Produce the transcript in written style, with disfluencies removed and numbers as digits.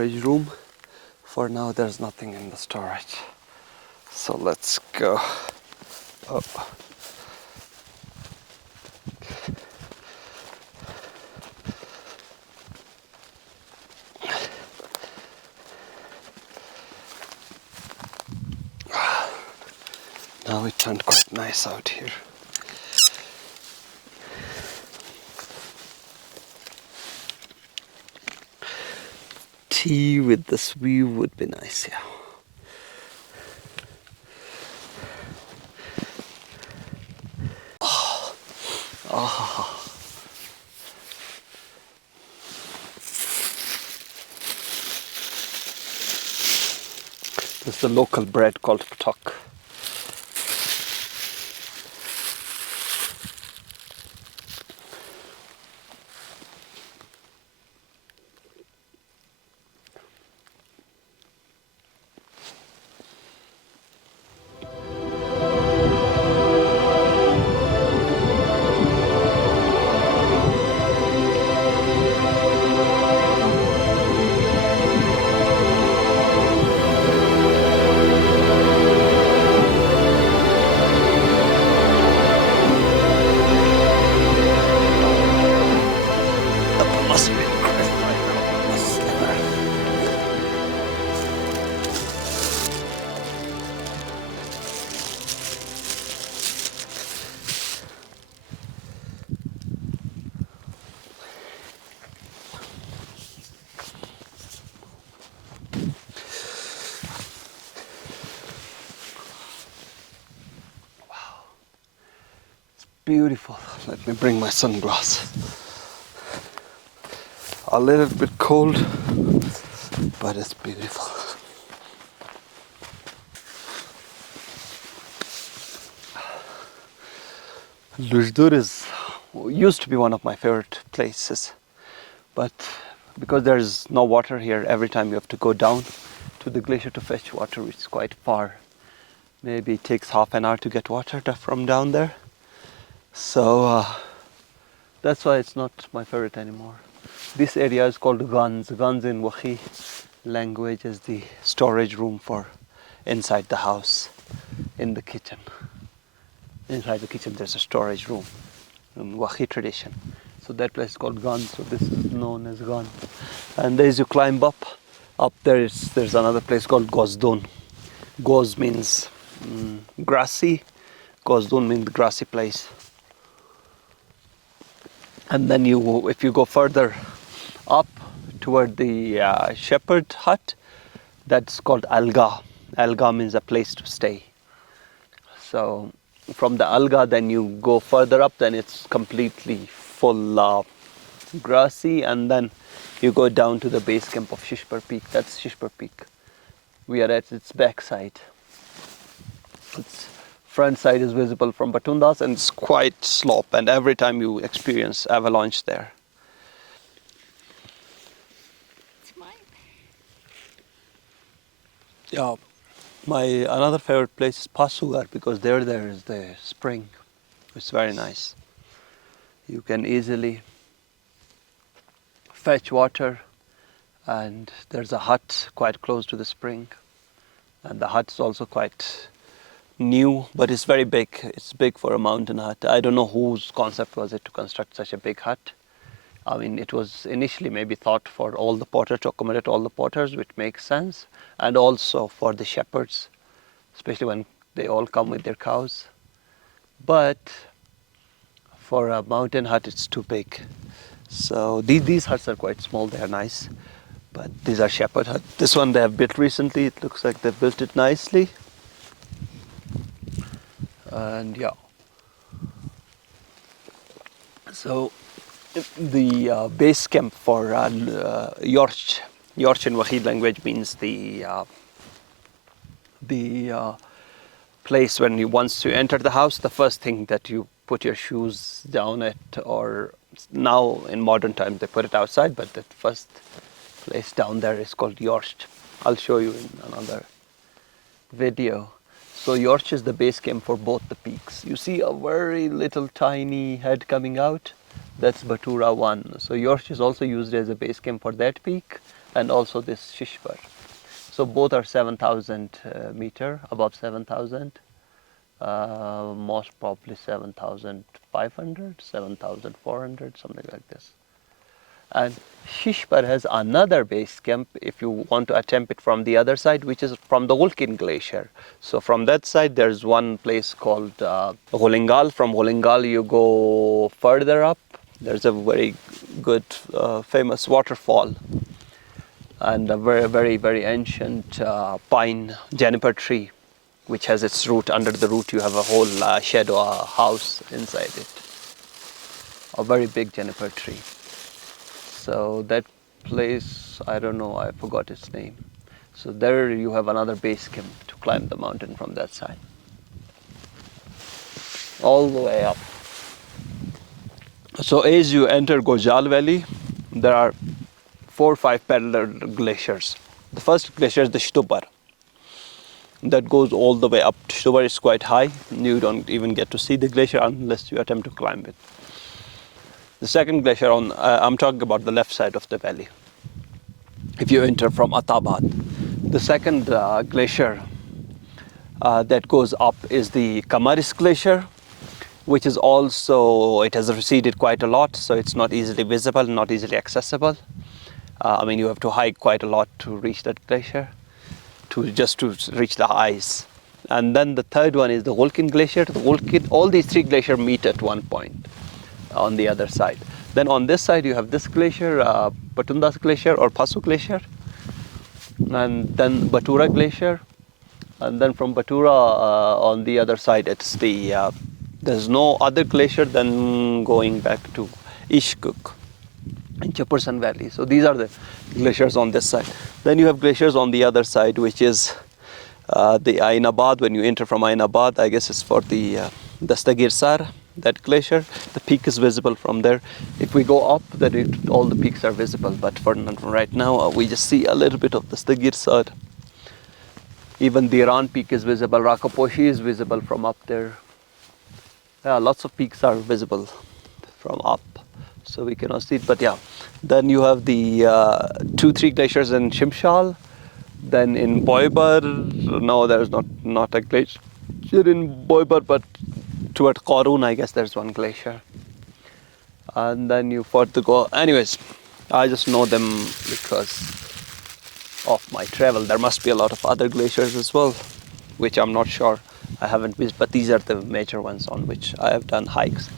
storage room. For now there's nothing in the storage. So let's go. Oh. Now it turned quite nice out here. Tea with this view would be nice, yeah. Oh. Oh. This is the local bread called ptok. Beautiful. Let me bring my sunglasses. A little bit cold, but it's beautiful. Used to be one of my favorite places, but because there's no water here, every time you have to go down to the glacier to fetch water, which is quite far. Maybe it takes half an hour to get water from down there. So that's why it's not my favorite anymore. This area is called Guns. Guns in Wakhi language is the storage room for inside the house, in the kitchen. Inside the kitchen there's a storage room in Wakhi tradition. So that place is called Guns, so this is known as Guns. And as you climb up there's another place called Gozdon. Goz means grassy, Gozdon means grassy place. And then if you go further up toward the shepherd hut, that's called Alga. Alga means a place to stay. So from the Alga, then you go further up, then it's completely full grassy, and then you go down to the base camp of Shispar Peak. That's Shispar Peak. We are at its backside. Its front side is visible from Patundas, and it's quite slope, and every time you experience avalanche there. It's mine. Yeah, my another favorite place is Passugar, because there is the spring. It's very nice. You can easily fetch water, and there's a hut quite close to the spring, and the hut is also quite new, but it's very big. It's big for a mountain hut. I don't know whose concept was it to construct such a big hut. I mean, it was initially maybe thought for all the potters, to accommodate all the potters, which makes sense, and also for the shepherds, especially when they all come with their cows. But for a mountain hut, it's too big. So these huts are quite small. They are nice, but these are shepherd huts. This one they have built recently. It looks like they built it nicely. And yeah, so the base camp for Yorch in Wakhi language means the place when once you enter the house, the first thing that you put your shoes down at, or now in modern times they put it outside, but the first place down there is called Yorch. I'll show you in another video. So Yorch is the base camp for both the peaks. You see a very little tiny head coming out? That's Batura I. So Yorch is also used as a base camp for that peak, and also this Shispar. So both are 7,000 meter, above 7,000. Most probably 7,500, 7,400, something like this. And Shispar has another base camp if you want to attempt it from the other side, which is from the Longest Glacier. So from that side, there's one place called Ghaipar. From Ghaipar, you go further up. There's a very good, famous waterfall and a very ancient pine juniper tree, which has its root. Under the root, you have a whole shed or a house inside it. A very big juniper tree. So that place, I don't know, I forgot its name. So there you have another base camp to climb the mountain from that side. All the way up. So as you enter Gojal Valley, there are 4 or 5 parallel glaciers. The first glacier is the Shispar. That goes all the way up. Shispar is quite high. You don't even get to see the glacier unless you attempt to climb it. The second glacier, I'm talking about the left side of the valley, if you enter from Atabad. The second glacier that goes up is the Kamaris Glacier, which is also, it has receded quite a lot, so it's not easily visible, not easily accessible. I mean, you have to hike quite a lot to reach that glacier, just to reach the ice. And then the third one is the Longest Glacier. All these 3 glaciers meet at one point on the other side. Then on this side you have this glacier, Patundas Glacier or Passu Glacier, and then Batura Glacier, and then from Batura on the other side it's there's no other glacier than going back to Ishkuk in Ghaipar Valley. So these are the glaciers on this side. Then you have glaciers on the other side, which is the Ainabad. When you enter from Ainabad, I guess it's for the Dastagir Sar, that glacier. The peak is visible from there. If we go up, then all the peaks are visible. But for right now, we just see a little bit of the Dastagir Sar. Even the Iran peak is visible. Rakaposhi is visible from up there. Yeah, lots of peaks are visible from up, so we cannot see it. But yeah, then you have the 2-3 glaciers in Shimshal. Then in Boibar, no, there's not a glacier in Boibar, but toward Qarun, I guess there's one glacier. And then you further go. Anyways, I just know them because of my travel. There must be a lot of other glaciers as well, which I'm not sure. I haven't visited, but these are the major ones on which I have done hikes.